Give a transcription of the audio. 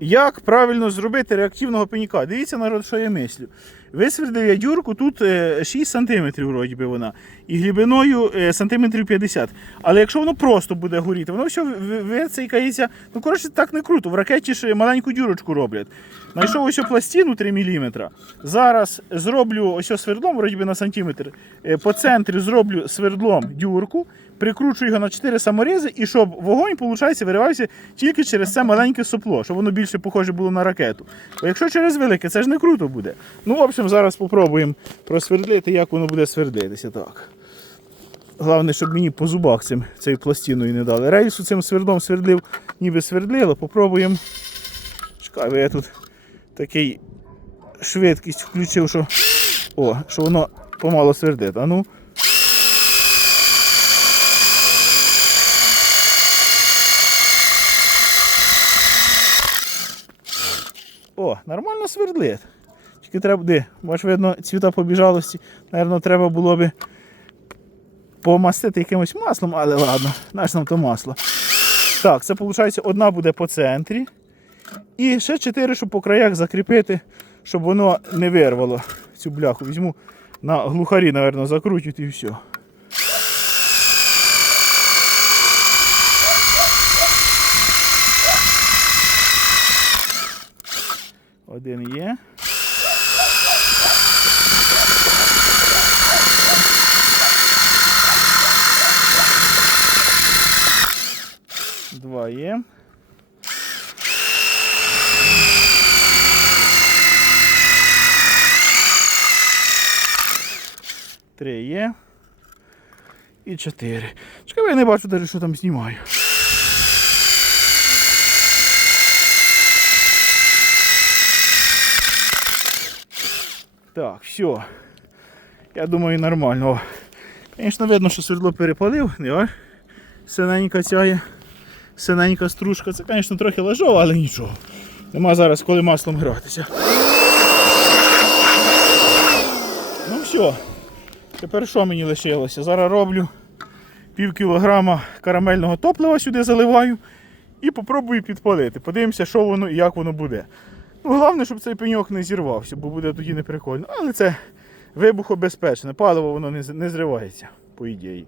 Як правильно зробити реактивного пеніка? Дивіться, народ, що я мислю. Висвердив я дюрку, тут е, 6 см вроді би вона, і глибиною е, сантиметрів 50. Але якщо воно просто буде горіти, воно все ви- вицейкається. Ну, коротше, так не круто. В ракеті ж маленьку дюрочку роблять. Знайшов ось пластину 3 мм. Зараз зроблю ось свердлом, вроді би на сантиметр. Е, По центрі зроблю свердлом дюрку, прикручую його на 4 саморізи, і щоб вогонь, виходить, виривався тільки через це маленьке сопло, щоб воно більше похоже було на ракету. Бо якщо через велике, це ж не круто буде. Ну, в зараз спробуємо просвердлити, як воно буде свердлитися. Так. Головне, щоб мені по зубах цим цією пластиною не дали. Рейсу цим свердлом свердлив, ніби свердлило. Попробуємо. Чекай, я тут такий швидкість включив, що, о, що воно помало свердить. А ну. О, нормально свердлить. Тільки треба, де, бач, видно, цвіта побіжалості. Наверно, треба було би помастити якимось маслом, але ладно, наш нам то масло. Так, це виходить, одна буде по центрі. І ще чотири, щоб по краях закріпити, щоб воно не вирвало цю бляху. Візьму на глухарі, напевно, закрутю і все. Один є. Два є. Три є. І чотири. Чекай, я не бачу навіть, що там знімаю. Так, все. Я думаю, нормально. Звісно, видно, що свердло перепалив, не. Синенька ця синенька стружка. Це, звісно, трохи лежало, але нічого. Нема зараз коли маслом гратися. Ну все. Тепер що мені лишилося? Зараз роблю пів кілограма карамельного топлива сюди заливаю і попробую підпалити. Подивимося, що воно і як воно буде. Ну, головне, щоб цей пеньок не зірвався, бо буде тоді неприкольно. Але це вибухобезпечне. Паливо воно не зривається, по ідеї.